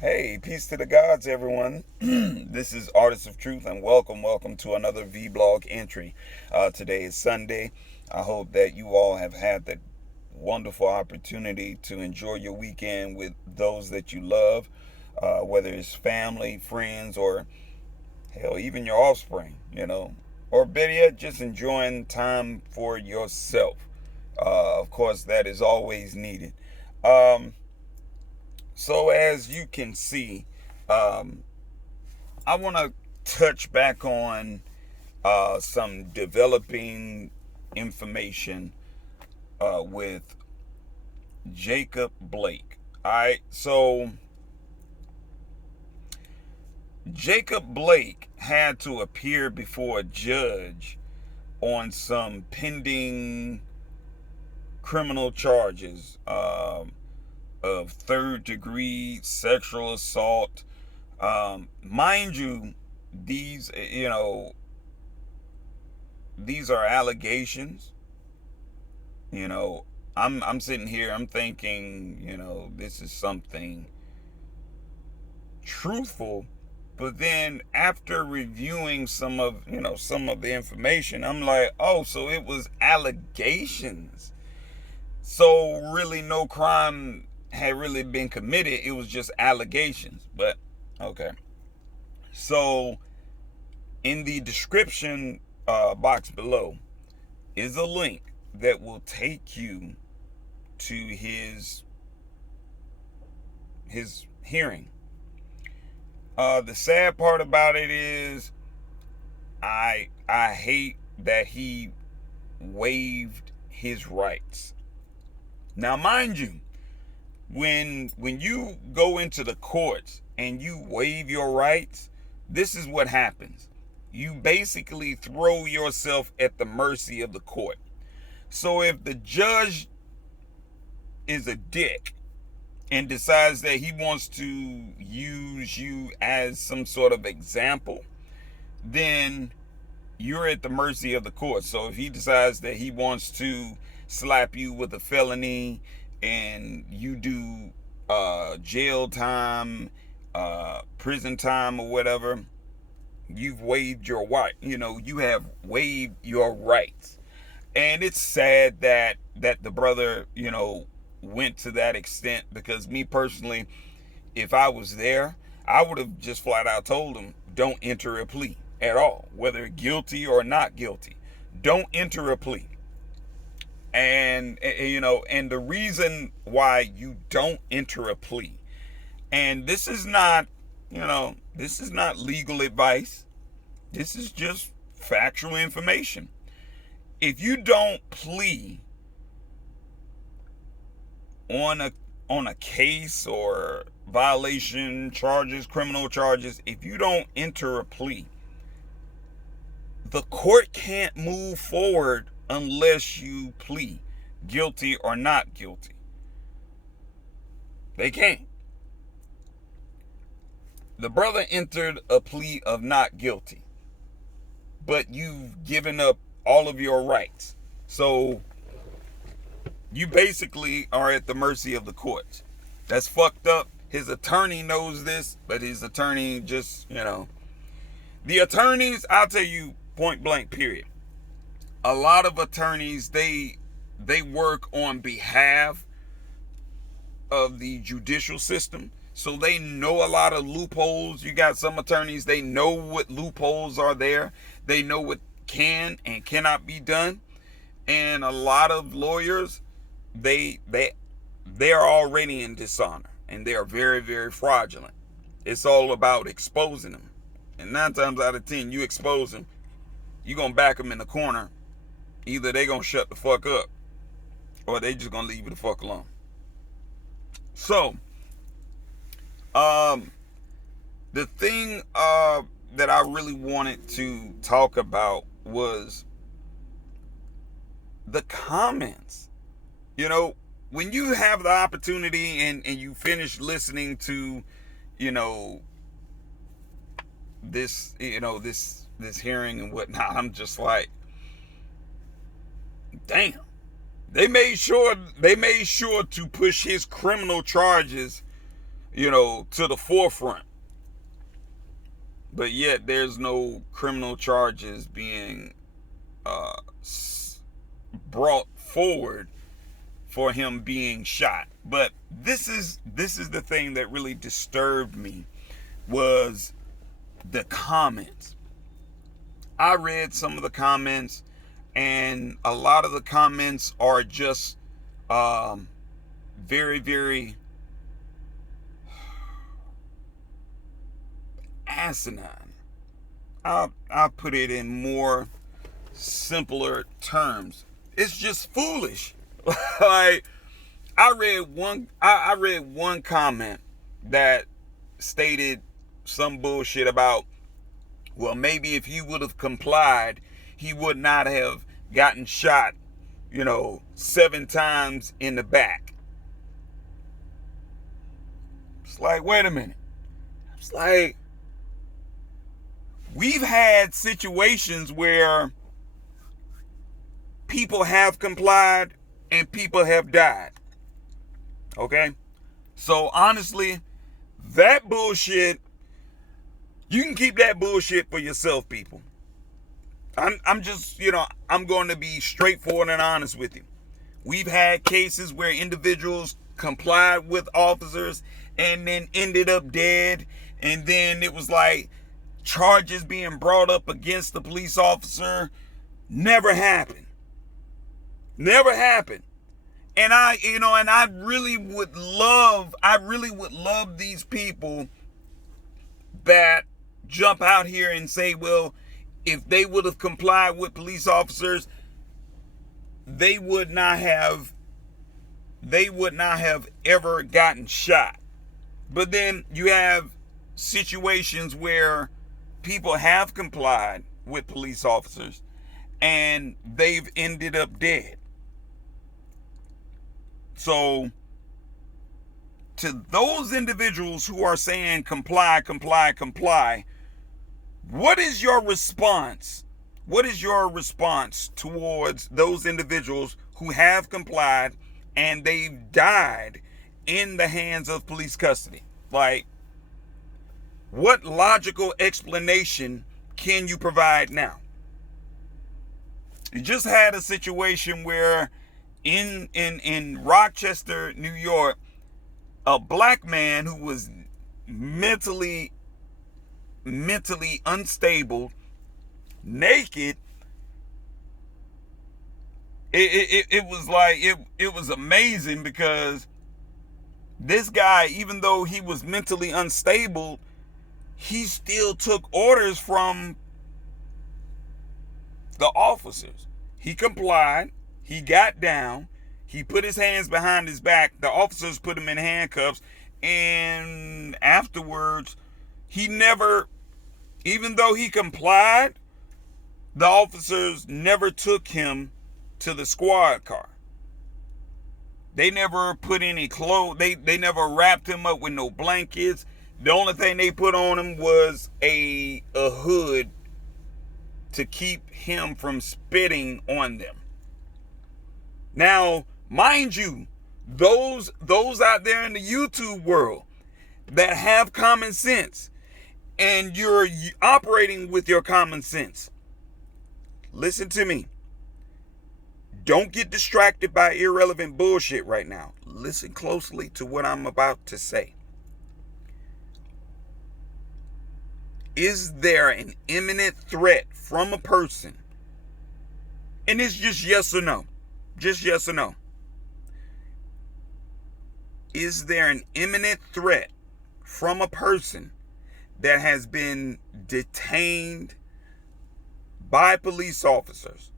Hey, peace to the gods, everyone. This is Artist of Truth, and welcome to another vlog entry. Today is Sunday. I hope that you all have had the wonderful opportunity to enjoy your weekend with those that you love, whether it's family, friends, or hell, even your offspring, or better yet, just enjoying time for yourself. Of course, that is always needed. Um, so as you can see, um, I want to touch back on some developing information with Jacob Blake. All right, so Jacob Blake had to appear before a judge on some pending criminal charges of third degree sexual assault. Mind you, these these are allegations. You know, I'm sitting here, I'm thinking, this is something truthful. But then after reviewing some of the information, I'm like, oh, so it was allegations. So really no crime had really been committed. It was just allegations. But okay. So in the description box below is a link that will take you to his hearing. The sad part about it is I hate that he waived his rights. Now, mind you, when you go into the courts and you waive your rights, this is what happens. You basically throw yourself at the mercy of the court. So if the judge is a dick and decides that he wants to use you as some sort of example, then you're at the mercy of the court. So if he decides that he wants to slap you with a felony and you do jail time, prison time, or whatever, you've waived your right. You have waived your rights. And it's sad that the brother, went to that extent, because me personally, if I was there, I would have just flat out told him, don't enter a plea at all, whether guilty or not guilty. Don't enter a plea. And the reason why you don't enter a plea, and this is not legal advice. This is just factual information. If you don't plea on a case or violation charges, criminal charges, if you don't enter a plea, the court can't move forward unless you plea guilty or not guilty. They can't. The brother entered a plea of not guilty, but you've given up all of your rights. So you basically are at the mercy of the courts. That's fucked up. His attorney knows this, but his attorney just, the attorneys, I'll tell you point blank, period. A lot of attorneys, they work on behalf of the judicial system. So they know a lot of loopholes. You got some attorneys, they know what loopholes are there. They know what can and cannot be done. And a lot of lawyers, they're already in dishonor, and they are very, very fraudulent. It's all about exposing them. And 9 times out of 10, you expose them, you're going to back them in the corner. Either they going to shut the fuck up, or they just going to leave you the fuck alone. So, the thing that I really wanted to talk about was the comments. When you have the opportunity and you finish listening to, this, this hearing and whatnot, I'm just like, damn. They made sure to push his criminal charges to the forefront. But yet there's no criminal charges being brought forward for him being shot. But this is the thing that really disturbed me, was the comments. I read some of the comments, and a lot of the comments are just very, very asinine. I'll put it in more simpler terms. It's just foolish. Like, I read one comment that stated some bullshit about, well, maybe if he would have complied, he would not have gotten shot, 7 times in the back. It's like, wait a minute. It's like, we've had situations where people have complied and people have died. Okay? So honestly, that bullshit, you can keep that bullshit for yourself, people. I'm just, I'm going to be straightforward and honest with you. We've had cases where individuals complied with officers and then ended up dead. And then it was like charges being brought up against the police officer. Never happened. Never happened. And I really would love these people that jump out here and say, well, if they would have complied with police officers, they would not have ever gotten shot. But then you have situations where people have complied with police officers and they've ended up dead. So, to those individuals who are saying comply, comply, comply, what is your response? What is your response towards those individuals who have complied and they've died in the hands of police custody? Like, what logical explanation can you provide now? You just had a situation where in Rochester, New York, a black man who was mentally unstable, naked. It was like it was amazing, because this guy, even though he was mentally unstable, he still took orders from the officers. He complied. He got down. He put his hands behind his back. The officers put him in handcuffs. And afterwards, he never, even though he complied, the officers never took him to the squad car. They never put any clothes. They never wrapped him up with no blankets. The only thing they put on him was a hood to keep him from spitting on them. Now, mind you, those out there in the YouTube world that have common sense, and you're operating with your common sense, listen to me. Don't get distracted by irrelevant bullshit right now. Listen closely to what I'm about to say. Is there an imminent threat from a person? And it's just yes or no. Just yes or no. Is there an imminent threat from a person that has been detained by police officers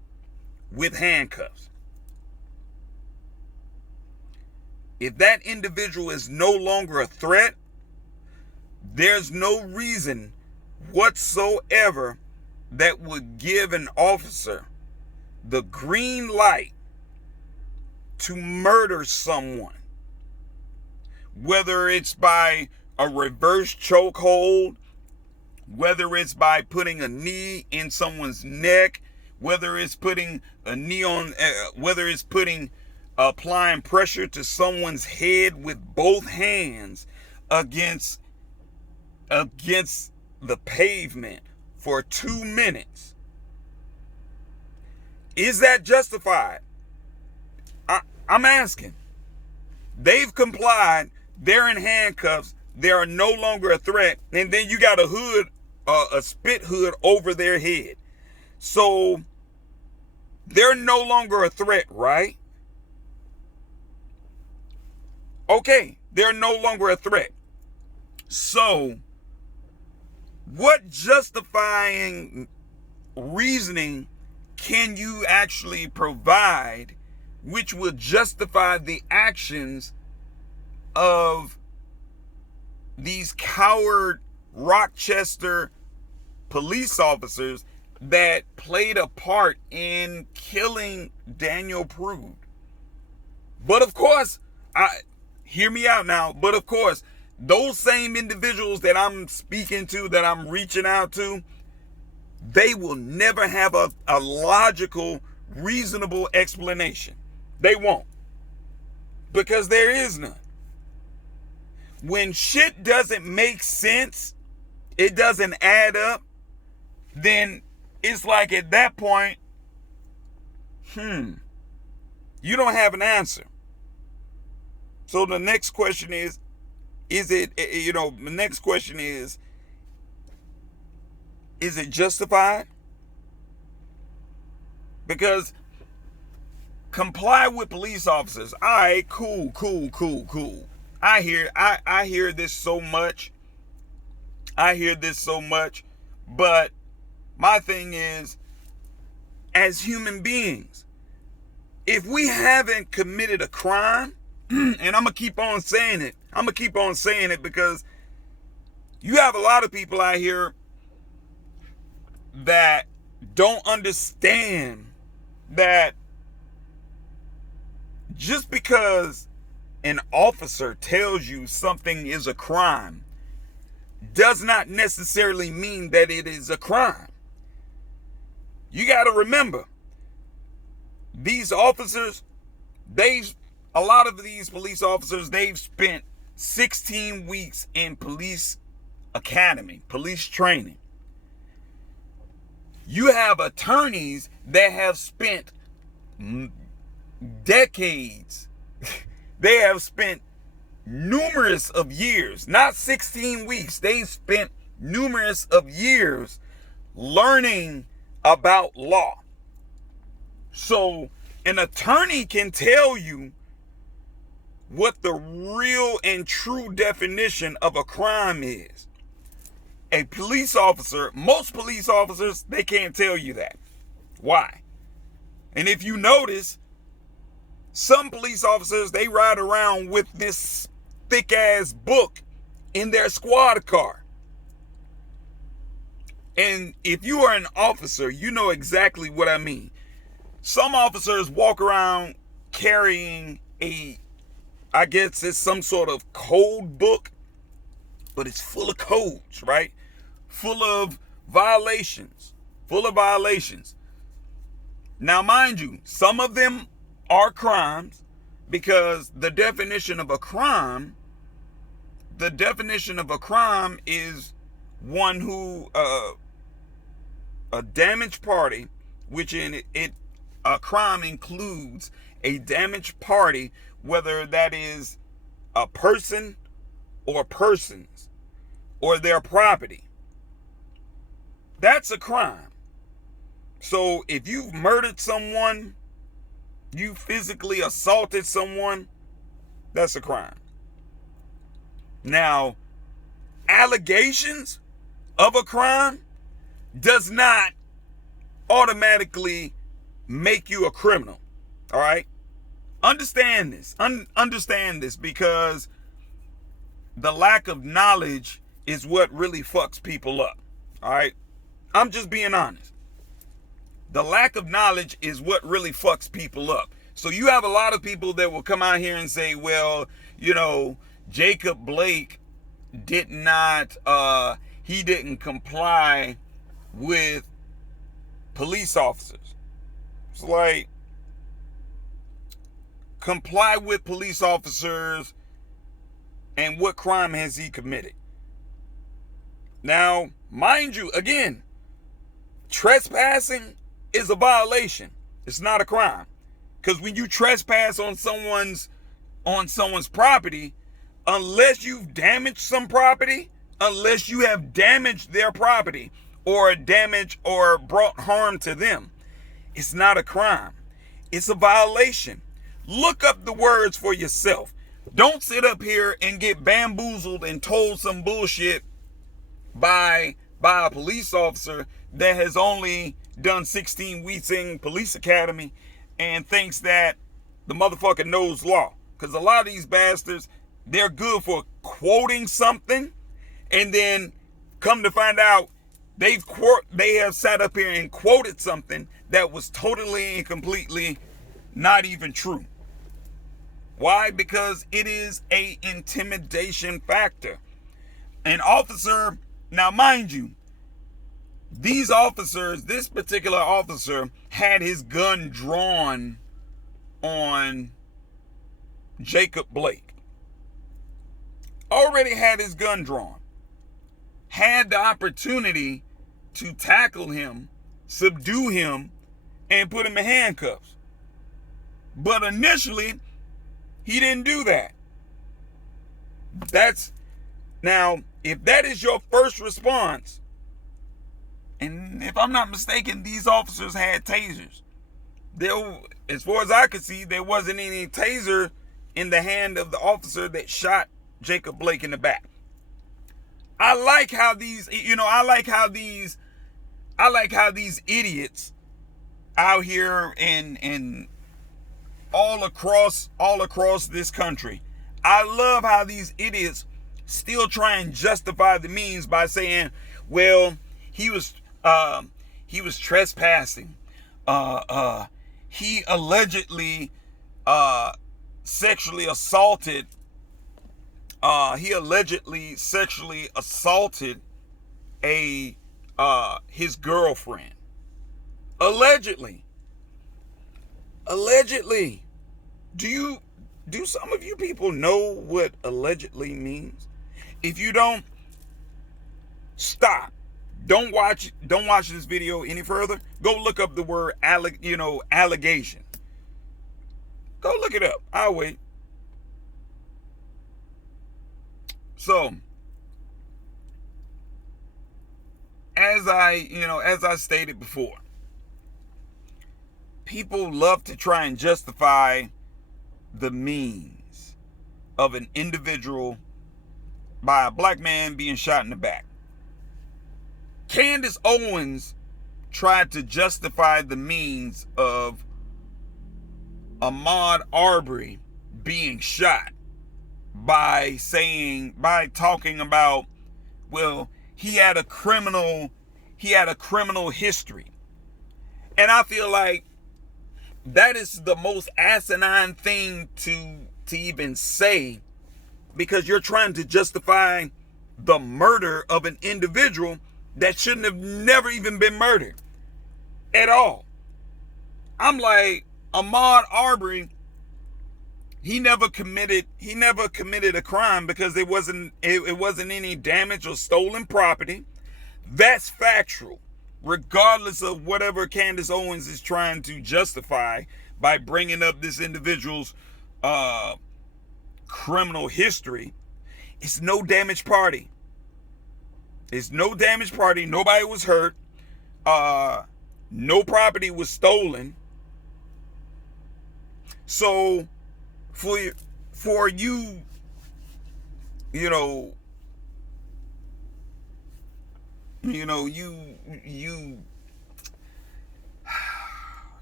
with handcuffs? If that individual is no longer a threat, there's no reason whatsoever that would give an officer the green light to murder someone. Whether it's by a reverse chokehold, whether it's by putting a knee in someone's neck, whether it's putting a knee on, applying pressure to someone's head with both hands, against the pavement for 2 minutes. Is that justified? I'm asking. They've complied. They're in handcuffs. They are no longer a threat. And then you got a hood, a spit hood over their head. So they're no longer a threat, right? Okay, they're no longer a threat. So what justifying reasoning can you actually provide which will justify the actions of these coward Rochester police officers that played a part in killing Daniel Prude? But of course, hear me out now, but of course, those same individuals that I'm speaking to, that I'm reaching out to, they will never have a logical, reasonable explanation. They won't. Because there is none. When shit doesn't make sense, it doesn't add up, then it's like at that point, you don't have an answer. So the next question is it, the next question is it justified? Because comply with police officers. All right, cool. I hear this so much. But my thing is, as human beings, if we haven't committed a crime, and I'm going to keep on saying it because you have a lot of people out here that don't understand that just because an officer tells you something is a crime does not necessarily mean that it is a crime. You got to remember, these officers, a lot of these police officers, they've spent 16 weeks in police academy, police training. You have attorneys that have spent decades. They have spent numerous of years, not 16 weeks. They spent numerous of years learning about law. So an attorney can tell you what the real and true definition of a crime is. A police officer, most police officers, they can't tell you that. Why? And if you notice, some police officers, they ride around with this thick ass book in their squad car. And if you are an officer, you know exactly what I mean. Some officers walk around carrying I guess it's some sort of code book, but it's full of codes, right? Full of violations. Now, mind you, some of them are crimes, because the definition of a crime is one who, a damaged party, which a crime includes a damaged party, whether that is a person or persons or their property. That's a crime. So if you've murdered someone, you physically assaulted someone, that's a crime. Now, allegations of a crime does not automatically make you a criminal. All right? Understand this. Understand this, because the lack of knowledge is what really fucks people up. All right? I'm just being honest. The lack of knowledge is what really fucks people up. So you have a lot of people that will come out here and say, well, Jacob Blake didn't comply with police officers. It's like, comply with police officers And what crime has he committed? Now, mind you, again, trespassing is a violation. It's not a crime. Because when you trespass on someone's property, unless you've damaged some property, unless you have damaged their property or damaged or brought harm to them, it's not a crime. It's a violation. Look up the words for yourself. Don't sit up here and get bamboozled and told some bullshit by a police officer that has only done 16 weeks in police academy and thinks that the motherfucker knows law. Because a lot of these bastards, they're good for quoting something, and then come to find out they have sat up here and quoted something that was totally and completely not even true. Why? Because it is a intimidation factor. An officer, now mind you, this particular officer had his gun drawn on Jacob Blake. Already had his gun drawn. Had the opportunity to tackle him, subdue him, and put him in handcuffs. But initially, he didn't do that. Now, if that is your first response, and if I'm not mistaken, these officers had tasers. As far as I could see, there wasn't any taser in the hand of the officer that shot Jacob Blake in the back. I like how these idiots out here and all across this country. I love how these idiots still try and justify the means by saying, well, he was trespassing. He allegedly sexually assaulted his girlfriend. Allegedly. Do some of you people know what allegedly means? If you don't, stop. Don't watch this video any further. Go look up the word allegation. Go look it up. I'll wait. So, as I stated before, people love to try and justify the means of an individual by a black man being shot in the back. Candace Owens tried to justify the means of Ahmaud Arbery being shot by talking about, well, he had a criminal history. And I feel like that is the most asinine thing to even say, because you're trying to justify the murder of an individual that shouldn't have never even been murdered at all. I'm like, Ahmaud Arbery, he never committed a crime because it wasn't any damage or stolen property. That's factual, regardless of whatever Candace Owens is trying to justify by bringing up this individual's criminal history. It's no damaged party. Nobody was hurt. No property was stolen. So for you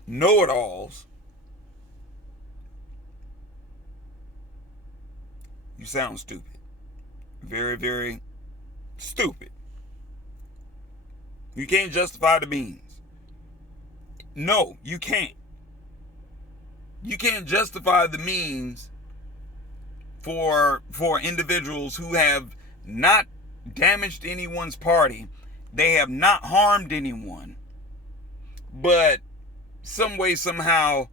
know-it-alls, you sound stupid. Very, very stupid. You can't justify the means. No, you can't. You can't justify the means for individuals who have not damaged anyone's party. They have not harmed anyone. But some way, somehow,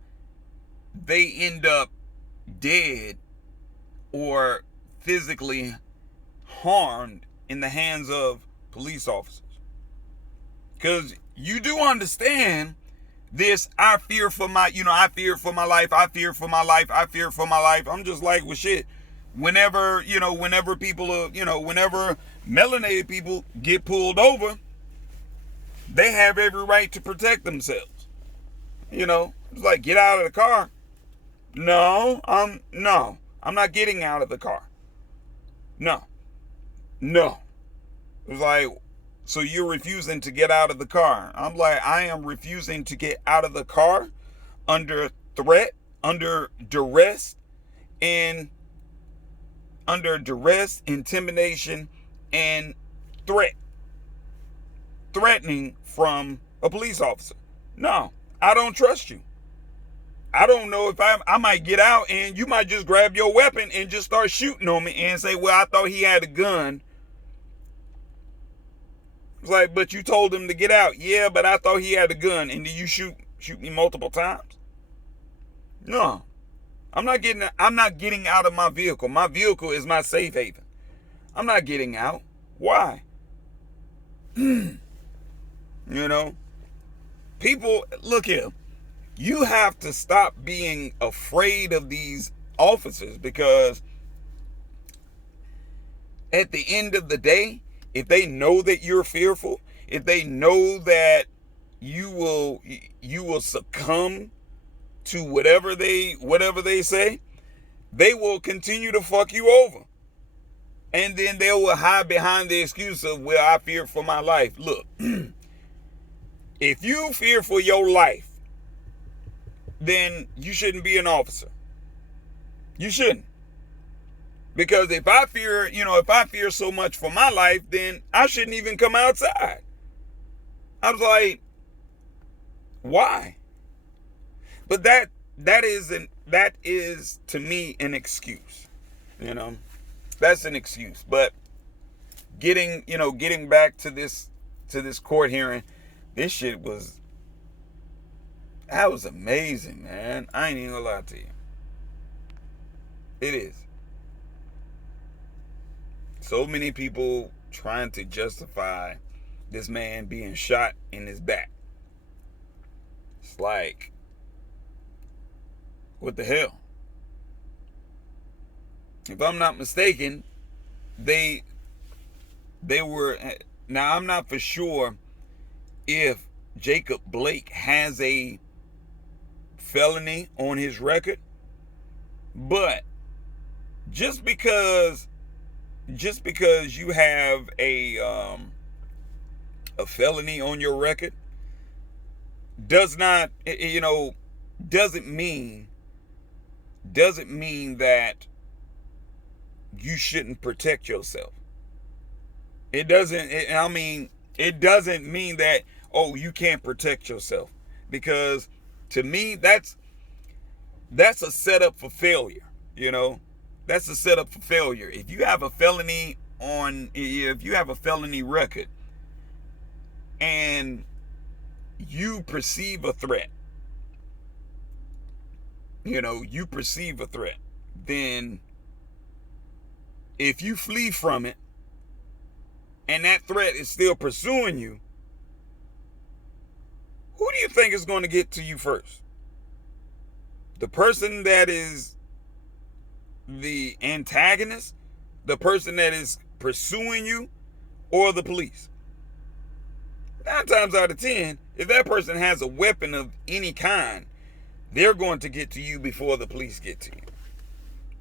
they end up dead or physically harmed in the hands of police officers. Because you do understand this, I fear for my, I fear for my life, I fear for my life, I fear for my life. I'm just like, well, shit. Whenever people are, whenever melanated people get pulled over, they have every right to protect themselves. It's like, get out of the car. No, I'm not getting out of the car. No. It's like, so you're refusing to get out of the car. I'm like, I am refusing to get out of the car under threat, under duress, intimidation, and threatening from a police officer. No, I don't trust you. I don't know if I might get out and you might just grab your weapon and just start shooting on me and say, well, I thought he had a gun. It's like, but you told him to get out. Yeah, but I thought he had a gun. And did you shoot me multiple times? No. I'm not getting out of my vehicle. My vehicle is my safe haven. I'm not getting out. Why? People, look here. You have to stop being afraid of these officers, because at the end of the day, if they know that you're fearful, if they know that you will succumb to whatever they say, they will continue to fuck you over. And then they will hide behind the excuse of, well, I fear for my life. Look, if you fear for your life, then you shouldn't be an officer. You shouldn't. Because if I fear so much for my life, then I shouldn't even come outside. I was like, why? But that is to me an excuse. That's an excuse. But getting back to this court hearing, this shit was amazing, man. I ain't even gonna lie to you. It is. So many people trying to justify this man being shot in his back. It's like, what the hell? If I'm not mistaken, they were, now I'm not for sure if Jacob Blake has a felony on his record, but just because you have a felony on your record doesn't mean that you shouldn't protect yourself. It doesn't mean that, oh, you can't protect yourself, because to me that's a setup for failure. That's a setup for failure. If you have a felony record and you perceive a threat, then if you flee from it and that threat is still pursuing you, who do you think is going to get to you first? The person that is the antagonist, the person that is pursuing you, or the police? 9 times out of 10, if that person has a weapon of any kind, they're going to get to you before the police get to you.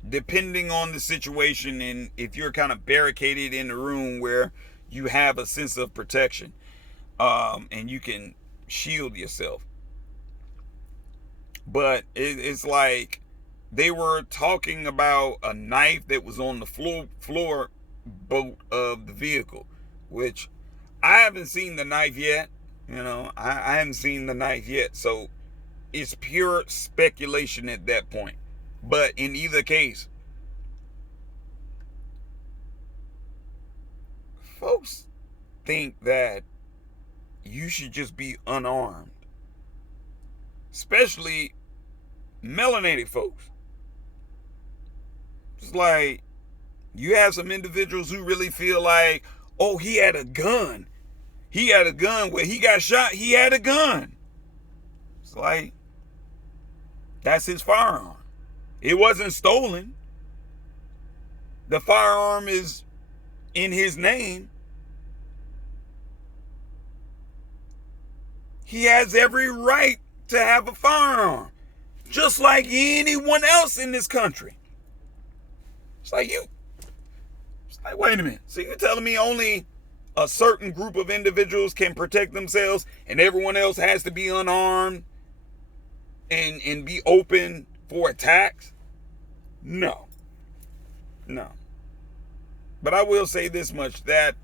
Depending on the situation, and if you're kind of barricaded in a room where you have a sense of protection, and you can shield yourself. But it's like they were talking about a knife that was on the floor bolt of the vehicle, which I haven't seen the knife yet. I haven't seen the knife yet, so it's pure speculation at that point. But in either case, folks think that you should just be unarmed, especially melanated folks. It's like, You have some individuals who really feel like, oh, he had a gun. He had a gun. Where he got shot, he had a gun. It's like, that's his firearm. It wasn't stolen. The firearm is in his name. He has every right to have a firearm, just like anyone else in this country. It's like wait a minute. So you're telling me only a certain group of individuals can protect themselves and everyone else has to be unarmed and be open for attacks? No. But I will say this much, that,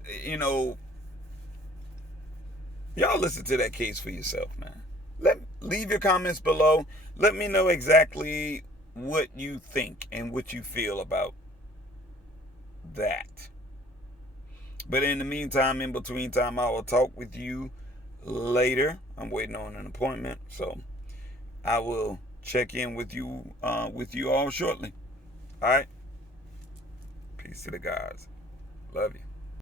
y'all listen to that case for yourself, man. Leave your comments below. Let me know exactly what you think and what you feel about that. But in the meantime, in between time, I will talk with you later. I'm waiting on an appointment, so I will check in with you all shortly. All right. Peace to the gods. Love you.